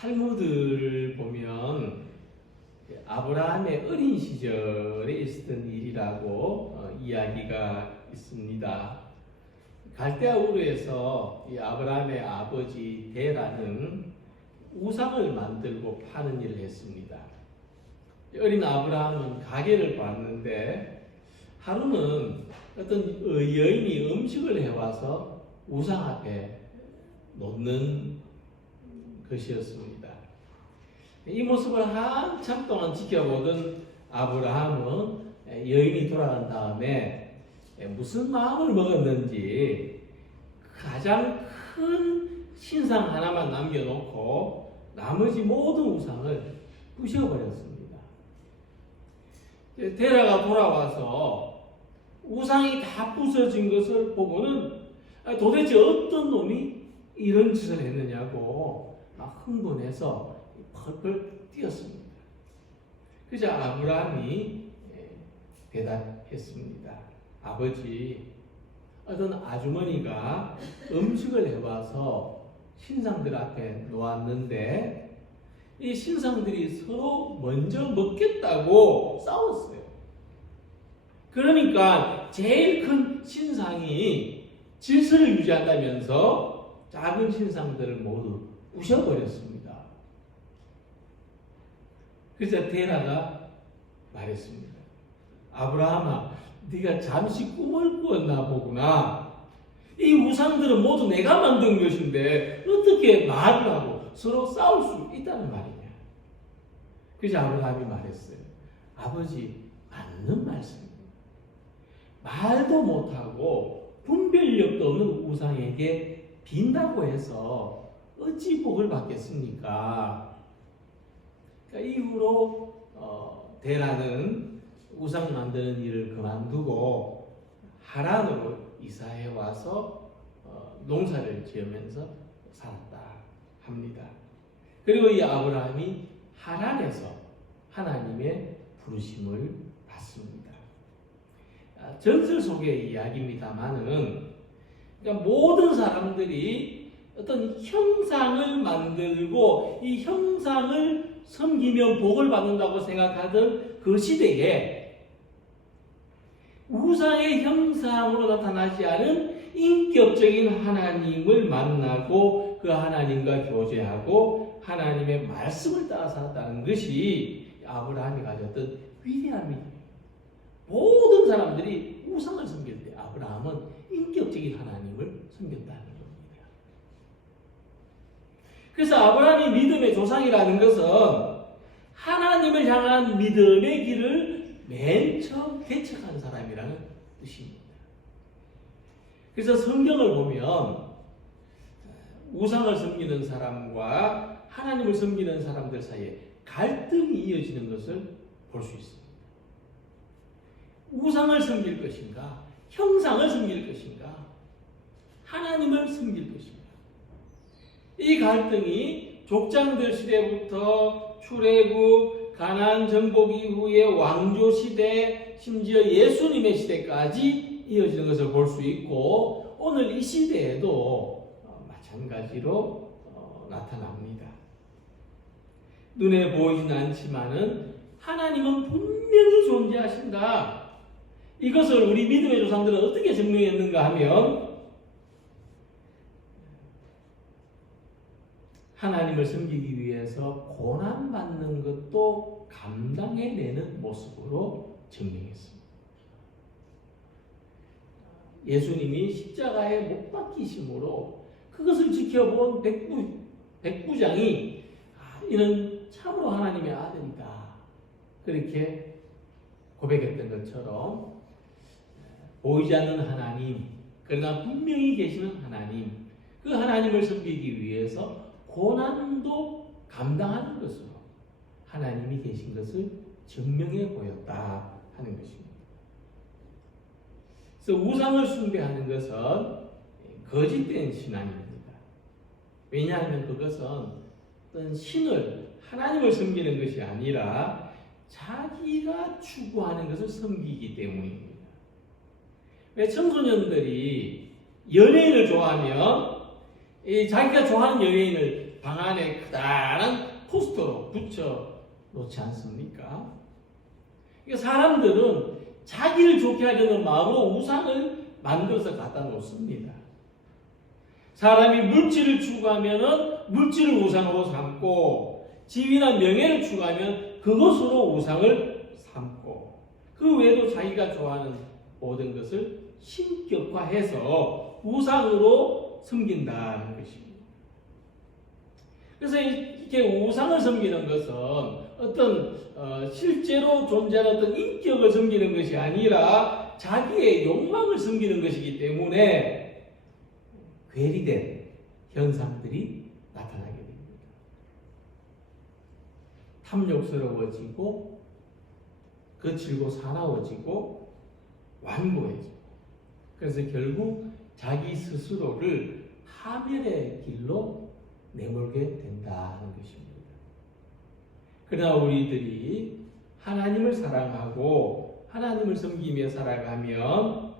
탈무드를 보면 아브라함의 어린 시절에 있었던 일이라고 이야기가 있습니다. 갈대아 우르에서 이 아브라함의 아버지 데라는 우상을 만들고 파는 일을 했습니다. 어린 아브라함은 가게를 봤는데 하루는 어떤 여인이 음식을 해와서 우상 앞에 놓는 것이었습니다. 이 모습을 한참 동안 지켜보던 아브라함은 여인이 돌아간 다음에 무슨 마음을 먹었는지 가장 큰 신상 하나만 남겨놓고 나머지 모든 우상을 부셔버렸습니다. 데라가 돌아와서 우상이 다 부서진 것을 보고는 도대체 어떤 놈이 이런 짓을 했느냐고 막 흥분해서 펄펄 뛰었습니다. 그래서 아브라함이 대답했습니다. 아버지, 어떤 아주머니가 음식을 해와서 신상들 앞에 놓았는데 이 신상들이 서로 먼저 먹겠다고 싸웠어요. 그러니까 제일 큰 신상이 질서를 유지한다면서 작은 신상들을 모두 부셔버렸습니다. 그래서 데라가 말했습니다. 아브라함아, 네가 잠시 꿈을 꾸었나 보구나. 이 우상들은 모두 내가 만든 것인데 어떻게 말을 하고 서로 싸울 수 있다는 말이냐. 그래서 아브라함이 말했어요. 아버지, 맞는 말씀입니다. 말도 못하고 분별력도 없는 우상에게 빈다고 해서 어찌 복을 받겠습니까? 그러니까 이후로 데라는 우상 만드는 일을 그만두고 하란으로 이사해 와서 농사를 지으면서 살았다 합니다. 그리고 이 아브라함이 하란에서 하나님의 부르심을 받습니다. 전설 속의 이야기입니다만은 그러니까 모든 사람들이 어떤 형상을 만들고 이 형상을 섬기면 복을 받는다고 생각하던 그 시대에 우상의 형상으로 나타나지 않은 인격적인 하나님을 만나고 그 하나님과 교제하고 하나님의 말씀을 따라 살았다는 것이 아브라함이 가졌던 위대함입니다. 모든 사람들이 우상을 섬길 때 아브라함은 인격적인 하나님을 섬겼다는 겁니다. 그래서 아브라함이 믿음의 조상이라는 것은 하나님을 향한 믿음의 길을 맨 처음 개척한 사람이라는 뜻입니다. 그래서 성경을 보면 우상을 섬기는 사람과 하나님을 섬기는 사람들 사이에 갈등이 이어지는 것을 볼 수 있습니다. 우상을 섬길 것인가? 형상을 섬길 것인가? 하나님을 섬길 것인가? 이 갈등이 족장들 시대부터 출애굽, 가나안 정복 이후의 왕조 시대, 심지어 예수님의 시대까지 이어지는 것을 볼 수 있고 오늘 이 시대에도 마찬가지로 나타납니다. 눈에 보이진 않지만은 하나님은 분명히 존재하신다. 이것을 우리 믿음의 조상들은 어떻게 증명했는가 하면 하나님을 섬기기 위해서 고난받는 것도 감당해내는 모습으로 증명했습니다. 예수님이 십자가에 못 박히심으로 그것을 지켜본 백부장이 이는 참으로 하나님의 아들이다. 그렇게 고백했던 것처럼 보이지 않는 하나님, 그러나 분명히 계시는 하나님, 그 하나님을 섬기기 위해서 고난도 감당하는 것으로 하나님이 계신 것을 증명해 보였다 하는 것입니다. 그래서 우상을 숭배하는 것은 거짓된 신앙입니다. 왜냐하면 그것은 어떤 신을, 하나님을 섬기는 것이 아니라 자기가 추구하는 것을 섬기기 때문입니다. 왜 청소년들이 연예인을 좋아하면 자기가 좋아하는 연예인을 방 안에 크다란 포스터로 붙여 놓지 않습니까? 그러니까 사람들은 자기를 좋게 하려는 마음으로 우상을 만들어서 갖다 놓습니다. 사람이 물질을 추구하면 물질을 우상으로 삼고, 지위나 명예를 추구하면 그것으로 우상을 삼고, 그 외에도 자기가 좋아하는 모든 것을 신격화해서 우상으로 섬긴다는 것입니다. 그래서 이렇게 우상을 섬기는 것은 어떤 실제로 존재하는 어떤 인격을 섬기는 것이 아니라 자기의 욕망을 섬기는 것이기 때문에 괴리된 현상들이 나타나게 됩니다. 탐욕스러워지고, 거칠고 사나워지고, 완고해지고, 그래서 결국 자기 스스로를 파멸의 길로 내몰게 된다는 것입니다. 그러나 우리들이 하나님을 사랑하고 하나님을 섬기며 살아가면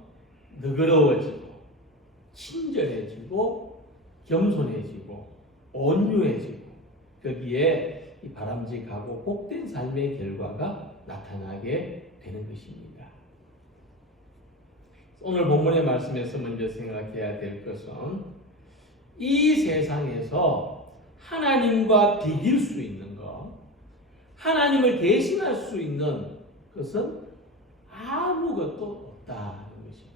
너그러워지고, 친절해지고, 겸손해지고, 온유해지고, 거기에 이 바람직하고 복된 삶의 결과가 나타나게 되는 것입니다. 오늘 본문의 말씀에서 먼저 생각해야 될 것은 이 세상에서 하나님과 비길 수 있는 것, 하나님을 대신할 수 있는 것은 아무것도 없다는 것입니다.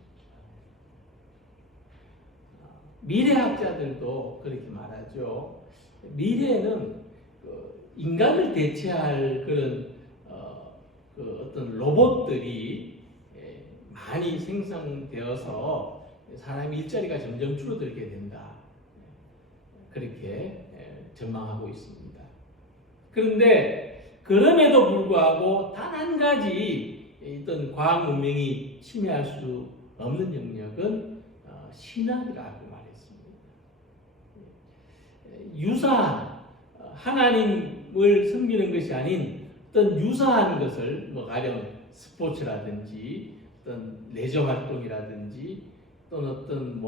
미래학자들도 그렇게 말하죠. 미래에는 인간을 대체할 그런 어떤 로봇들이 많이 생성되어서 사람의 일자리가 점점 줄어들게 된다. 그렇게 전망하고 있습니다. 그런데 그럼에도 불구하고 단 한 가지 어떤 과학 문명이 침해할 수 없는 영역은 신학이라고 말했습니다. 유사한 하나님을 섬기는 것이 아닌 어떤 유사한 것을 가령 스포츠라든지 어떤 레저 활동이라든지 또는 어떤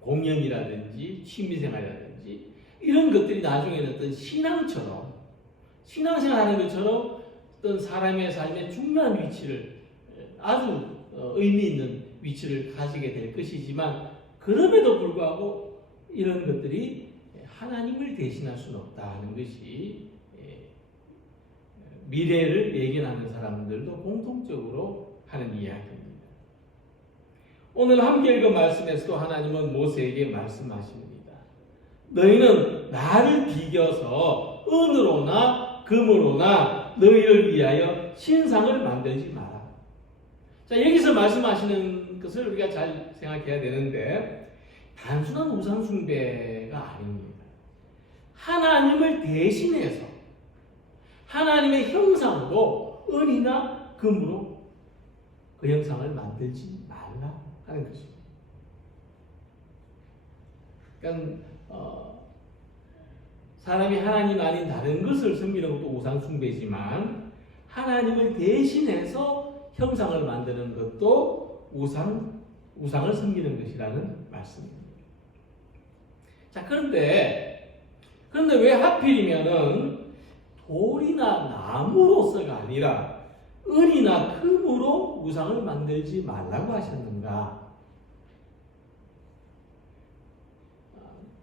공연이라든지 취미생활이라든지 이런 것들이 나중에는 어떤 신앙생활하는 것처럼 어떤 사람의 삶에 중요한 위치를 아주 의미 있는 위치를 가지게 될 것이지만 그럼에도 불구하고 이런 것들이 하나님을 대신할 수는 없다는 것이 미래를 예견하는 사람들도 공통적으로 하는 이야기입니다. 오늘 함께 읽은 말씀에서도 하나님은 모세에게 말씀하십니다. 너희는 나를 비겨서 은으로나 금으로나 너희를 위하여 신상을 만들지 마라. 자, 여기서 말씀하시는 것을 우리가 잘 생각해야 되는데 단순한 우상 숭배가 아닙니다. 하나님을 대신해서 하나님의 형상으로 은이나 금으로 그 형상을 만들지 말라 하는 것입니다. 그러니까 사람이 하나님 아닌 다른 것을 섬기는 것도 우상 숭배지만 하나님을 대신해서 형상을 만드는 것도 우상을 섬기는 것이라는 말씀입니다. 자, 그런데 왜 하필이면은 돌이나 나무로서가 아니라 은이나 금으로 우상을 만들지 말라고 하셨는가?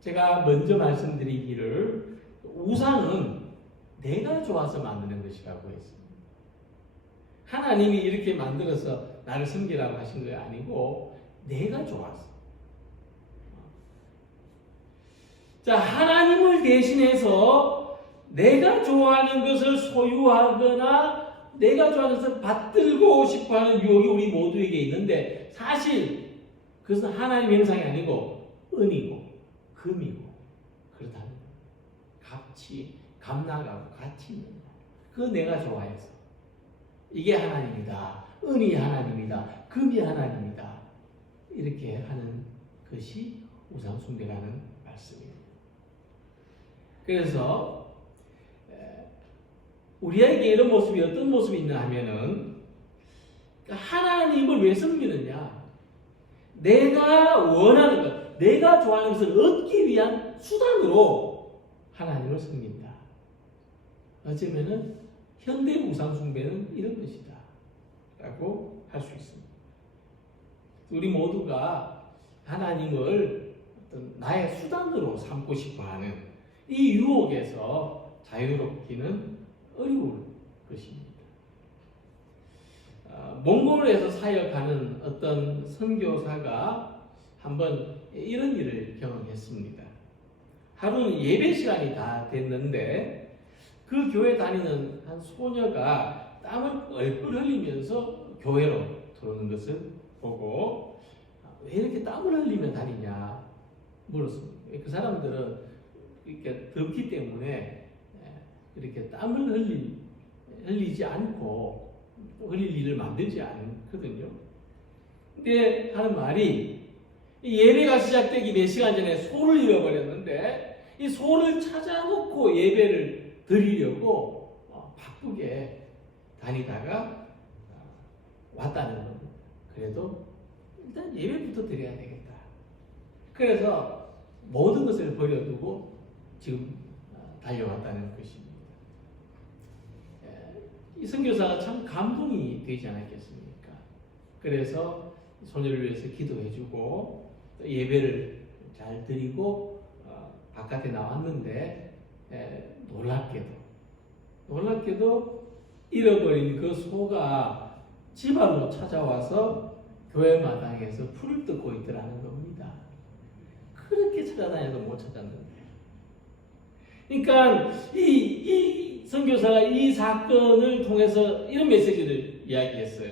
제가 먼저 말씀드리기를 우상은 내가 좋아서 만드는 것이라고 했습니다. 하나님이 이렇게 만들어서 나를 섬기라고 하신 게 아니고 내가 좋아서. 자, 하나님을 대신해서 내가 좋아하는 것을 소유하거나 내가 좋아하는 것을 받들고 싶어하는 유혹이 우리 모두에게 있는데 사실 그것은 하나님의 형상이 아니고 은이고 금이고 그렇다는 거예요. 값나가고 가치 있는 거. 그거 내가 좋아해서 이게 하나님이다. 은이 하나님이다. 금이 하나님이다. 이렇게 하는 것이 우상 숭배라는 말씀입니다. 그래서 우리에게 이런 모습이 어떤 모습이 있나 하면은 하나님을 왜 섬기느냐? 내가 원하는 것, 내가 좋아하는 것을 얻기 위한 수단으로 하나님을 섬긴다. 어쩌면은 현대 우상 숭배는 이런 것이다 라고 할 수 있습니다. 우리 모두가 하나님을 어떤 나의 수단으로 삼고 싶어하는 이 유혹에서 자유롭기는 어려울 것입니다. 몽골에서 사역하는 어떤 선교사가 한번 이런 일을 경험했습니다. 하루는 예배 시간이 다 됐는데 그 교회 다니는 한 소녀가 땀을 뻘뻘 흘리면서 교회로 들어오는 것을 보고 왜 이렇게 땀을 흘리며 다니냐 물었습니다. 그 사람들은 이렇게 덥기 때문에 이렇게 땀을 흘리지 않고 흘릴 일을 만들지 않거든요. 근데 하는 말이 예배가 시작되기 몇 시간 전에 소를 잃어버렸는데 이 소를 찾아놓고 예배를 드리려고 바쁘게 다니다가 왔다는 겁니다. 그래도 일단 예배부터 드려야 되겠다. 그래서 모든 것을 버려두고 지금 달려왔다는 것입니다. 이 선교사가 참 감동이 되지 않았겠습니까? 그래서 소녀를 위해서 기도해주고 예배를 잘 드리고 바깥에 나왔는데 놀랍게도 잃어버린 그 소가 집 안으로 찾아와서 교회 마당에서 풀을 뜯고 있더라는 겁니다. 그렇게 찾아다녀도 못 찾았는데. 그러니까 이 선교사가 이 사건을 통해서 이런 메시지를 이야기했어요.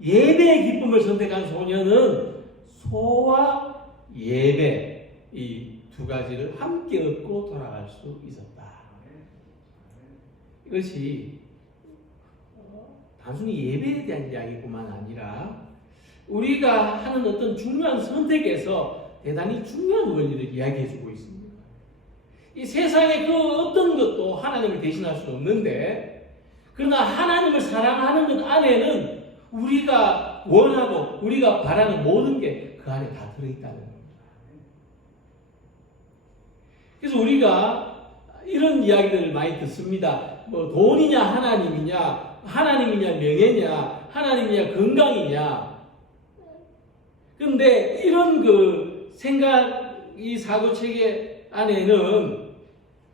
예배의 기쁨을 선택한 소녀는 소와 예배 이 두 가지를 함께 얻고 돌아갈 수 있었다. 이것이 단순히 예배에 대한 이야기뿐만 아니라 우리가 하는 어떤 중요한 선택에서 대단히 중요한 원리를 이야기해주고 있습니다. 이 세상의 그 어떤 것도 하나님을 대신할 수는 없는데 그러나 하나님을 사랑하는 것 안에는 우리가 원하고 우리가 바라는 모든 게 그 안에 다 들어있다는 겁니다. 그래서 우리가 이런 이야기들을 많이 듣습니다. 뭐 돈이냐 하나님이냐 명예냐 하나님이냐 건강이냐. 그런데 이런 그 생각 이 사고 체계 안에는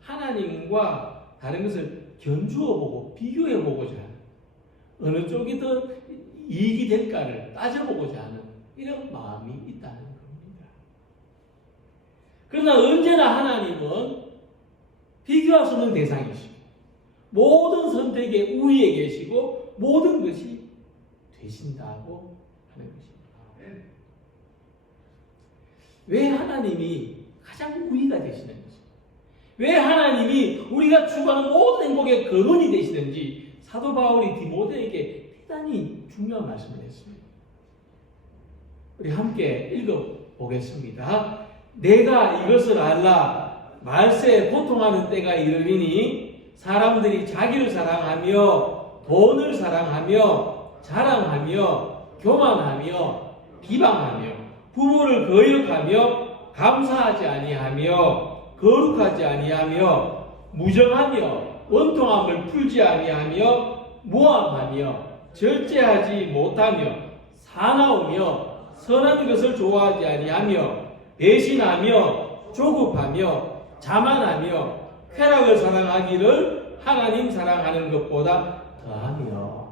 하나님과 다른 것을 견주어 보고 비교해 보고자 하는 어느 쪽이 더 이익이 될까를 따져보고자 하는 이런 마음이 있다는 겁니다. 그러나 언제나 하나님은 비교할 수 없는 대상이시고 모든 선택의 우위에 계시고 모든 것이 되신다고 하는 것입니다. 왜 하나님이 가장 우위가 되시는지, 왜 하나님이 우리가 추구하는 모든 행복의 근원이 되시는지 사도 바울이 디모데에게 대단히 중요한 말씀을 했습니다. 우리 함께 읽어보겠습니다. 내가 이것을 알라. 말세에 고통하는 때가 이르리니 사람들이 자기를 사랑하며 돈을 사랑하며 자랑하며 교만하며 비방하며 부모를 거역하며 감사하지 아니하며 거룩하지 아니하며 무정하며 원통함을 풀지 아니하며 무함하며 절제하지 못하며 사나우며 선한 것을 좋아하지 아니하며 배신하며 조급하며 자만하며 쾌락을 사랑하기를 하나님 사랑하는 것보다 더하며.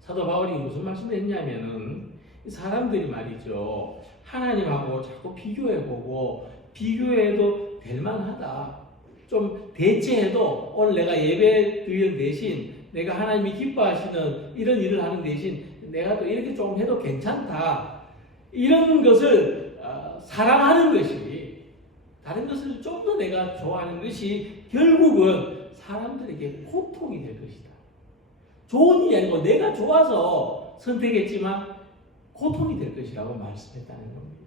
사도 바울이 무슨 말씀을 했냐면은 사람들이 말이죠 하나님하고 자꾸 비교해보고 비교해도 될만하다 좀 대체해도 오늘 내가 예배 드리는 대신 내가 하나님이 기뻐하시는 이런 일을 하는 대신 내가 또 이렇게 좀 해도 괜찮다. 이런 것을 사랑하는 것이 다른 것을 좀 더 내가 좋아하는 것이 결국은 사람들에게 고통이 될 것이다. 좋은 일이 아니고 내가 좋아서 선택했지만 고통이 될 것이라고 말씀했다는 겁니다.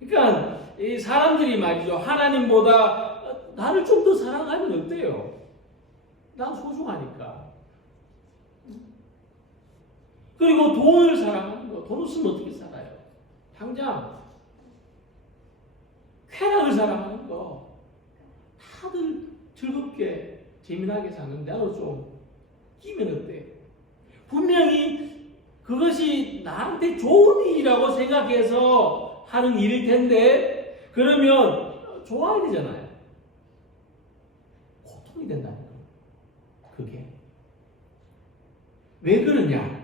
그러니까 이 사람들이 말이죠 하나님보다 나를 좀 더 사랑하면 어때요? 난 소중하니까. 그리고 돈을 사랑하는 거. 돈 없으면 어떻게 살아요? 당장 하나님을 사랑하는 거 다들 즐겁게 재미나게 사는데 나도 좀 끼면 어때? 분명히 그것이 나한테 좋은 일이라고 생각해서 하는 일일 텐데 그러면 좋아야 되잖아요. 고통이 된다는 거. 그게 왜 그러냐?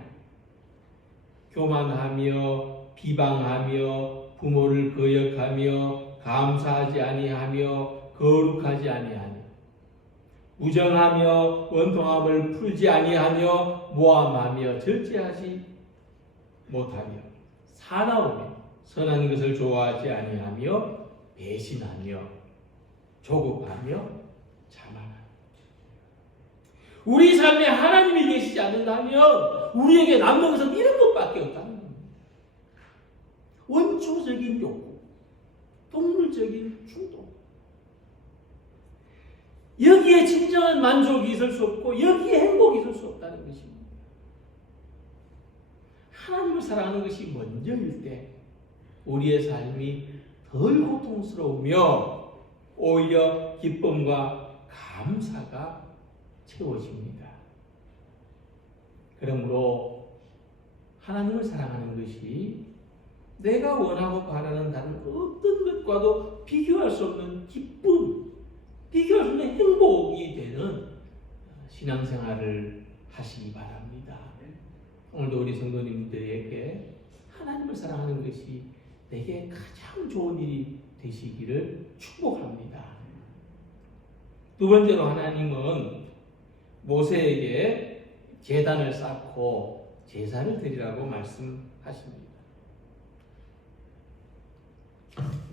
교만하며 비방하며 부모를 거역하며 감사하지 아니하며 거룩하지 아니하며 무정하며 원통함을 풀지 아니하며 모함하며 절제하지 못하며 사나우며 선한 것을 좋아하지 아니하며 배신하며 조급하며 자만하며. 우리 삶에 하나님이 계시지 않는다면 우리에게 남는 것은 이런 것밖에 없다는 겁니다. 원초적인 욕구, 동물적인 충동. 여기에 진정한 만족이 있을 수 없고 여기에 행복이 있을 수 없다는 것입니다. 하나님을 사랑하는 것이 먼저일 때 우리의 삶이 덜 고통스러우며 오히려 기쁨과 감사가 채워집니다. 그러므로 하나님을 사랑하는 것이 내가 원하고 바라는 다른 어떤 것과도 비교할 수 없는 기쁨, 비교할 수 없는 행복이 되는 신앙생활을 하시기 바랍니다. 오늘도 우리 성도님들에게 하나님을 사랑하는 것이 내게 가장 좋은 일이 되시기를 축복합니다. 두 번째로 하나님은 모세에게 제단을 쌓고 제사를 드리라고 말씀하십니다.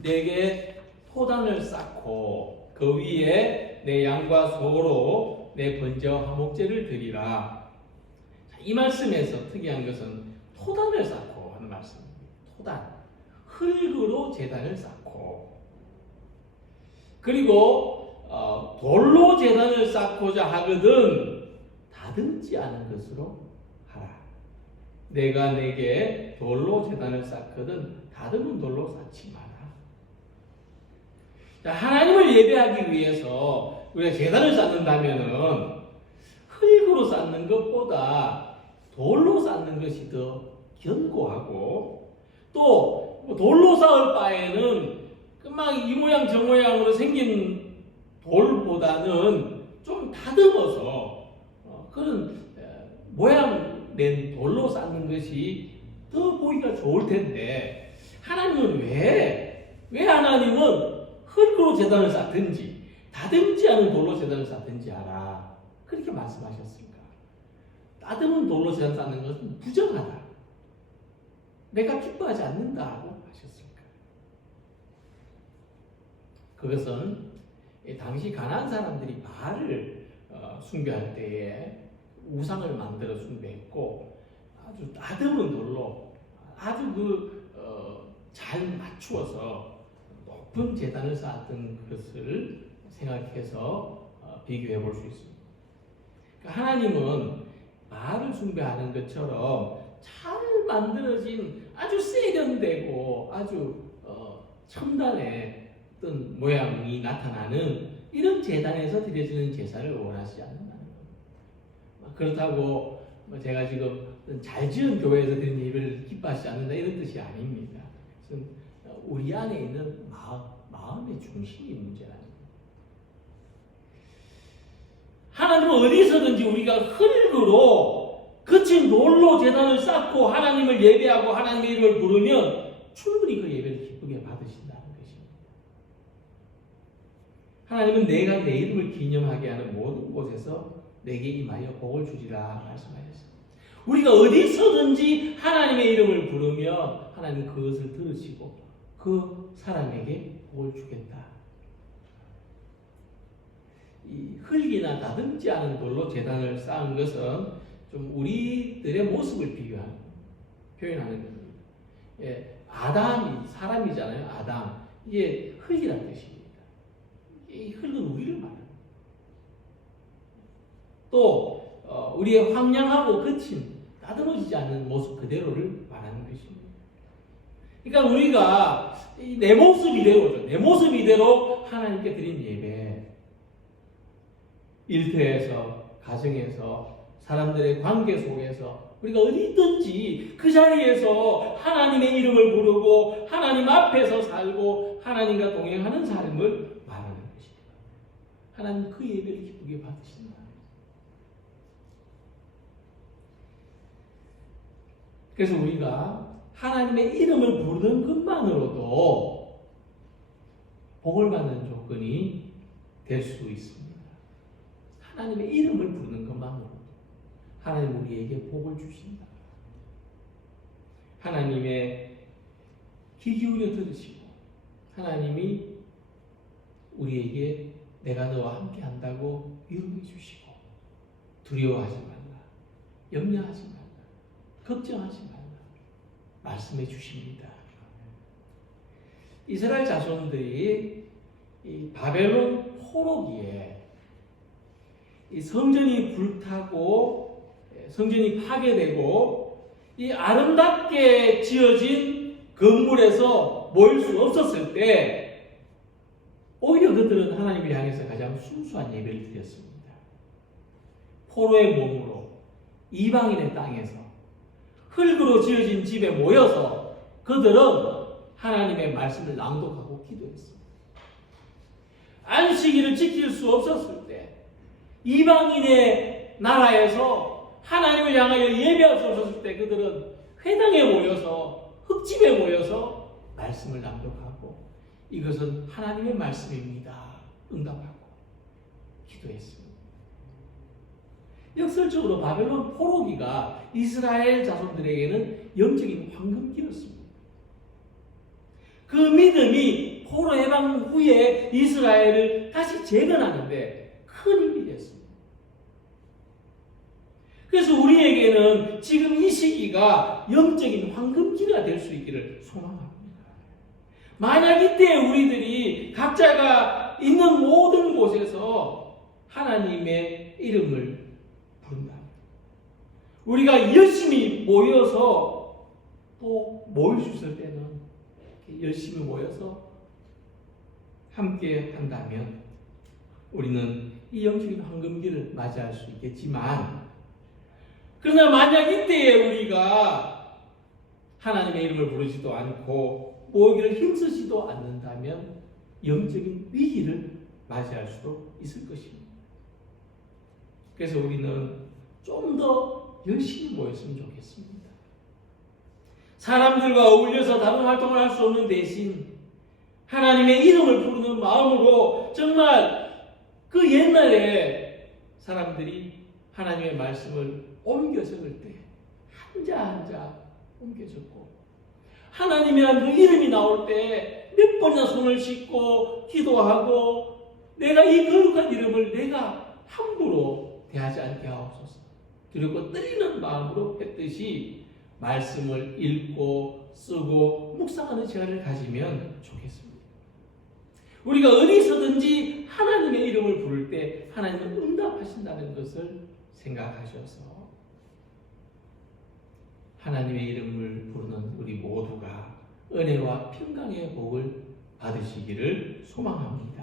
내게 토단을 쌓고 그 위에 내 양과 소로 내 번제와 화목제를 드리라. 이 말씀에서 특이한 것은 토단을 쌓고 하는 말씀입니다. 토단, 흙으로 제단을 쌓고 그리고 돌로 제단을 쌓고자 하거든 다듬지 않은 것으로 하라. 내가 내게 돌로 제단을 쌓거든 다듬은 돌로 쌓지 마라. 자, 하나님을 예배하기 위해서 우리가 제단을 쌓는다면은 흙으로 쌓는 것보다 돌로 쌓는 것이 더 견고하고 또 돌로 쌓을 바에는 막 이 모양 저 모양으로 생긴 돌보다는 좀 다듬어서 그런 모양 낸 돌로 쌓는 것이 더 보기가 좋을 텐데 하나님은 왜 하나님은 흙으로 제단을 쌓든지 다듬지 않은 돌로 제단을 쌓든지 하라 그렇게 말씀하셨을까? 다듬은 돌로 제단 쌓는 것은 부정하다. 내가 기뻐하지 않는다고 하셨을까? 그것은 당시 가나안 사람들이 바알을 숭배할 때에 우상을 만들어 숭배했고 아주 다듬은 돌로 아주 잘 맞추어서 높은 제단을 쌓았던 것을 생각해서 비교해 볼 수 있습니다. 그러니까 하나님은 바알을 숭배하는 것처럼 잘 만들어진 아주 세련되고 아주 첨단의 어떤 모양이 나타나는 이런 제단에서 드려지는 제사를 원하시지 않는다는 겁니다. 그렇다고 제가 지금 잘 지은 교회에서 드리는 예배를 기뻐하시지 않는다 이런 뜻이 아닙니다. 우리 안에 있는 마음의 중심이 문제라는 거예요. 하나님은 어디서든지 우리가 흙으로 거친 돌로 제단을 쌓고 하나님을 예배하고 하나님의 이름을 부르면 충분히 그 예배를 기쁘게 받으신다는 것입니다. 하나님은 내가 내 이름을 기념하게 하는 모든 곳에서 내게 임하여 복을 주리라 말씀하셨습니다. 우리가 어디서든지 하나님의 이름을 부르면 하나님은 그것을 들으시고 그 사람에게 복을 주겠다. 이 흙이나 다듬지 않은 돌로 제단을 쌓은 것은 좀 우리들의 모습을 표현하는 겁니다. 예, 아담이 사람이잖아요. 아담. 이게 흙이라는 뜻입니다. 이 흙은 우리를 말합니다. 또 우리의 황량하고 거친 다듬어지지 않는 모습 그대로를 말하는 것입니다. 그러니까 우리가 내 모습 이대로죠. 내 모습 이대로 하나님께 드린 예배, 일터에서, 가정에서, 사람들의 관계 속에서 우리가 어디 있든지 그 자리에서 하나님의 이름을 부르고 하나님 앞에서 살고 하나님과 동행하는 삶을 말하는 것입니다. 하나님 그 예배를 기쁘게 받으신다. 그래서 우리가 하나님의 이름을 부르는 것만으로도 복을 받는 조건이 될 수 있습니다. 하나님의 이름을 부르는 것만으로도 하나님 우리에게 복을 주신다. 하나님의 귀 기울여 들으시고 하나님이 우리에게 내가 너와 함께 한다고 위로해 주시고 두려워하지 말라, 염려하지 말라, 걱정하지 말라 말씀해 주십니다. 이스라엘 자손들이 이 바벨론 포로기에 이 성전이 불타고 성전이 파괴되고 이 아름답게 지어진 건물에서 모일 수 없었을 때 오히려 그들은 하나님을 향해서 가장 순수한 예배를 드렸습니다. 포로의 몸으로 이방인의 땅에서 흙으로 지어진 집에 모여서 그들은 하나님의 말씀을 낭독하고 기도했습니다. 안식일을 지킬 수 없었을 때 이방인의 나라에서 하나님을 향하여 예배할 수 없었을 때 그들은 회당에 모여서 흙집에 모여서 말씀을 낭독하고 이것은 하나님의 말씀입니다. 응답하고 기도했습니다. 역설적으로 바벨론 포로기가 이스라엘 자손들에게는 영적인 황금기였습니다. 그 믿음이 포로 해방 후에 이스라엘을 다시 재건하는데 큰 힘이 됐습니다. 그래서 우리에게는 지금 이 시기가 영적인 황금기가 될 수 있기를 소망합니다. 만약 이때 우리들이 각자가 있는 모든 곳에서 하나님의 이름을 부른다. 우리가 열심히 모여서 또 모일 수 있을 때는 열심히 모여서 함께 한다면 우리는 이 영적인 황금기를 맞이할 수 있겠지만 그러나 만약 이때에 우리가 하나님의 이름을 부르지도 않고 모으기를 힘쓰지도 않는다면 영적인 위기를 맞이할 수도 있을 것입니다. 그래서 우리는 좀 더 열심히 모였으면 좋겠습니다. 사람들과 어울려서 다른 활동을 할 수 없는 대신 하나님의 이름을 부르는 마음으로 정말 그 옛날에 사람들이 하나님의 말씀을 옮겨 적을 때 한자 한자 옮겨 적고 하나님이란 그 이름이 나올 때 몇 번이나 손을 씻고 기도하고 내가 이 거룩한 이름을 내가 함부로 대하지 않게 하옵소서. 두렵고 떨리는 마음으로 했듯이 말씀을 읽고 쓰고 묵상하는 시간을 가지면 좋겠습니다. 우리가 어디서든지 하나님의 이름을 부를 때 하나님은 응답하신다는 것을 생각하셔서 하나님의 이름을 부르는 우리 모두가 은혜와 평강의 복을 받으시기를 소망합니다.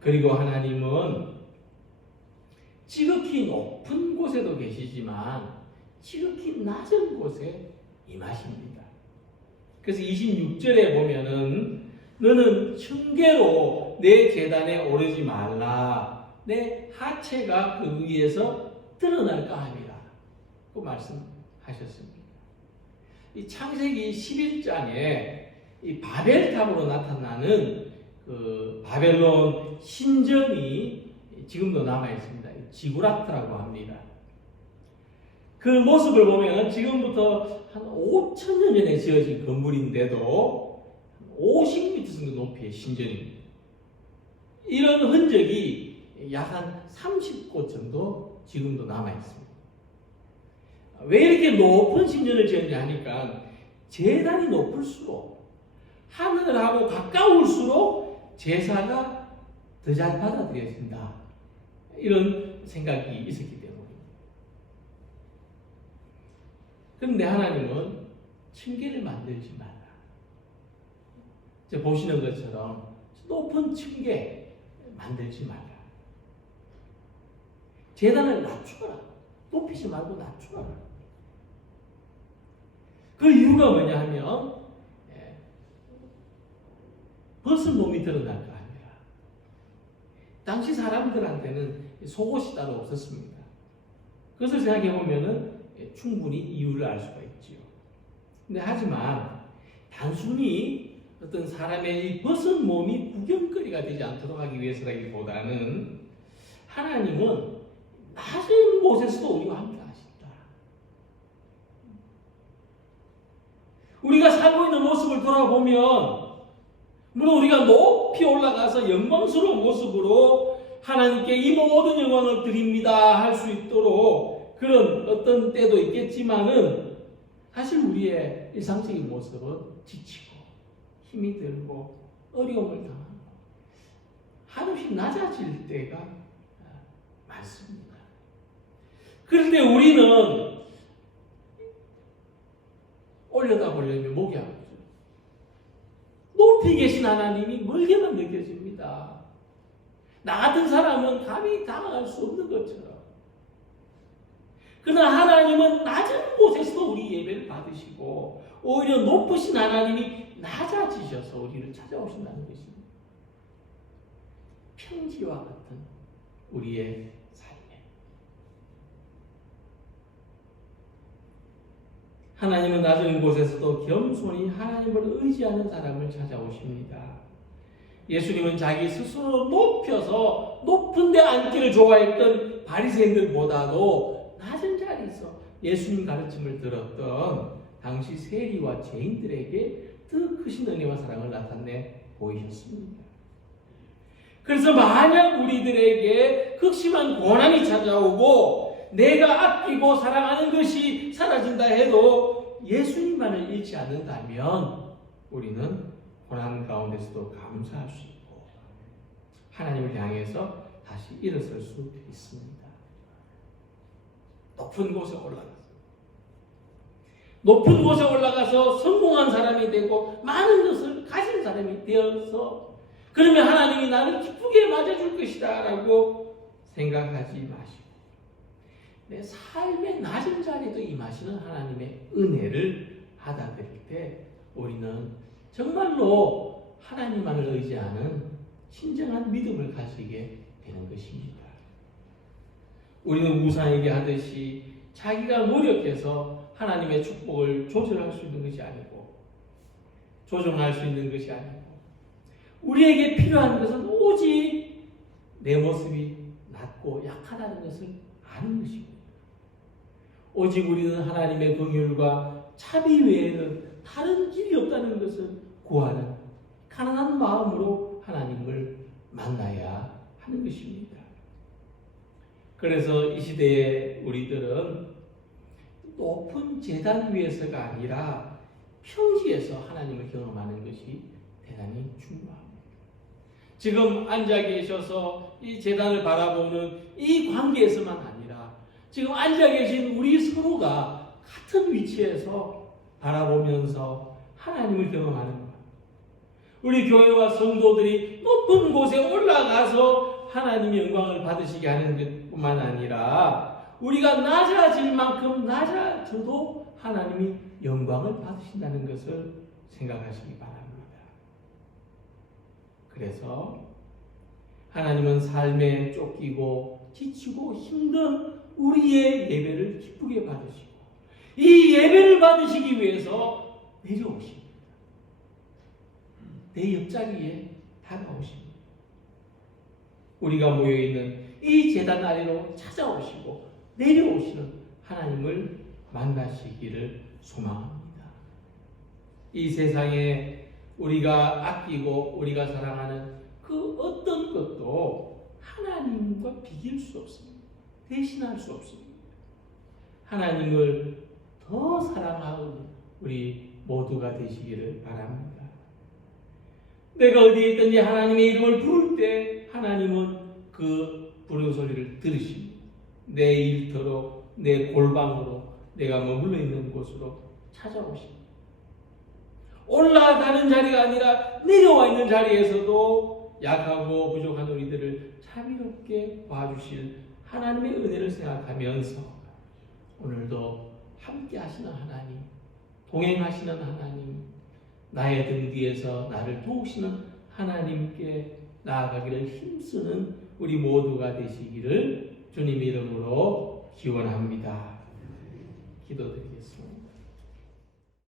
그리고 하나님은 지극히 높은 곳에도 계시지만 지극히 낮은 곳에 임하십니다. 그래서 26절에 보면은 너는 층계로 내 제단에 오르지 말라. 내 하체가 그 위에서 드러날까 함이라. 그 말씀하셨습니다. 이 창세기 11장에 이 바벨탑으로 나타나는 그 바벨론 신전이 지금도 남아 있습니다. 지구라트라고 합니다. 그 모습을 보면 지금부터 한 5,000년 전에 지어진 건물인데도 50m 정도 높이의 신전입니다. 이런 흔적이 약 한 30곳 정도 지금도 남아 있습니다. 왜 이렇게 높은 신전을 지었냐 하니까 제단이 높을수록 하늘하고 가까울수록 제사가 더 잘 받아들여진다. 이런 생각이 있었기 때문입니다. 그런데 하나님은 층계를 만들지 마라. 이제 보시는 것처럼 높은 층계 만들지 마라. 제단을 낮추어라. 높이지 말고 낮추어라. 그 이유가 뭐냐 하면 벗은 몸이 드러날 거 아니라. 당시 사람들한테는 속옷이 따로 없었습니다. 그것을 생각해 보면은 충분히 이유를 알 수가 있지요. 근데 하지만 단순히 어떤 사람의 이 벗은 몸이 구경거리가 되지 않도록 하기 위해서라기보다는 하나님은 낮은 곳에서도 우리와 함께 하신다. 우리가 살고 있는 모습을 돌아보면 물론 우리가 높이 올라가서 영광스러운 모습으로 하나님께 이 모든 영광을 드립니다 할 수 있도록 그런 어떤 때도 있겠지만은 사실 우리의 일상적인 모습은 지치고 힘이 들고 어려움을 당하고 한없이 낮아질 때가 많습니다. 그런데 우리는 올려다보려면 목이 아프죠. 높이 계신 하나님이 멀게만 느껴집니다. 나 같은 사람은 감히 다가갈 수 없는 것처럼. 그러나 하나님은 낮은 곳에서도 우리 예배를 받으시고 오히려 높으신 하나님이 낮아지셔서 우리를 찾아오신다는 것입니다. 평지와 같은 우리의 삶에 하나님은 낮은 곳에서도 겸손히 하나님을 의지하는 사람을 찾아오십니다. 예수님은 자기 스스로 높여서 높은 데 앉기를 좋아했던 바리새인들보다도 낮은 자리에서 예수님 가르침을 들었던 당시 세리와 죄인들에게 더 크신 은혜와 사랑을 나타내 보이셨습니다. 그래서 만약 우리들에게 극심한 고난이 찾아오고 내가 아끼고 사랑하는 것이 사라진다 해도 예수님만을 잃지 않는다면 우리는 고난 가운데서도 감사할 수 있고 하나님을 향해서 다시 일어설 수 있습니다. 높은 곳에 올라가서 성공한 사람이 되고 많은 것을 가진 사람이 되어서 그러면 하나님이 나를 기쁘게 맞아줄 것이다 라고 생각하지 마시고 내 삶의 낮은 자리도 임하시는 하나님의 은혜를 받아들일 때 우리는 정말로 하나님만을 의지하는 진정한 믿음을 가지게 되는 것입니다. 우리는 우상에게 하듯이 자기가 노력해서 하나님의 축복을 조절할 수 있는 것이 아니고 조정할 수 있는 것이 아니고 우리에게 필요한 것은 오직 내 모습이 낮고 약하다는 것을 아는 것입니다. 오직 우리는 하나님의 긍휼과 자비 외에는 다른 길이 없다는 것을 구하는 가난한 마음으로 하나님을 만나야 하는 것입니다. 그래서 이 시대에 우리들은 높은 제단 위에서가 아니라 평지에서 하나님을 경험하는 것이 대단히 중요합니다. 지금 앉아 계셔서 이 제단을 바라보는 이 관계에서만 아니라 지금 앉아 계신 우리 서로가 같은 위치에서 바라보면서 하나님을 경험하는 것. 우리 교회와 성도들이 높은 곳에 올라가서 하나님의 영광을 받으시게 하는 것뿐만 아니라 우리가 낮아질 만큼 낮아져도 하나님이 영광을 받으신다는 것을 생각하시기 바랍니다. 그래서 하나님은 삶에 쫓기고 지치고 힘든 우리의 예배를 기쁘게 받으시고 이 예배를 받으시기 위해서 내려오십니다. 내 옆자리에 다가오십니다. 우리가 모여있는 이 제단 아래로 찾아오시고 내려오시는 하나님을 만나시기를 소망합니다. 이 세상에 우리가 아끼고 우리가 사랑하는 그 어떤 것도 하나님과 비길 수 없습니다. 대신할 수 없습니다. 하나님을 더 사랑하는 우리 모두가 되시기를 바랍니다. 내가 어디에 있든지 하나님의 이름을 부를 때 하나님은 그 부르는 소리를 들으십니다. 내 일터로 내 골방으로 내가 머물러 있는 곳으로 찾아오십니다. 올라가는 자리가 아니라 내려와 있는 자리에서도 약하고 부족한 우리들을 자비롭게 봐주실 하나님의 은혜를 생각하면서 오늘도 함께 하시는 하나님, 동행하시는 하나님, 나의 등 뒤에서 나를 도우시는 하나님께 나아가기를 힘쓰는 우리 모두가 되시기를 주님 이름으로 기원합니다. 기도드리겠습니다.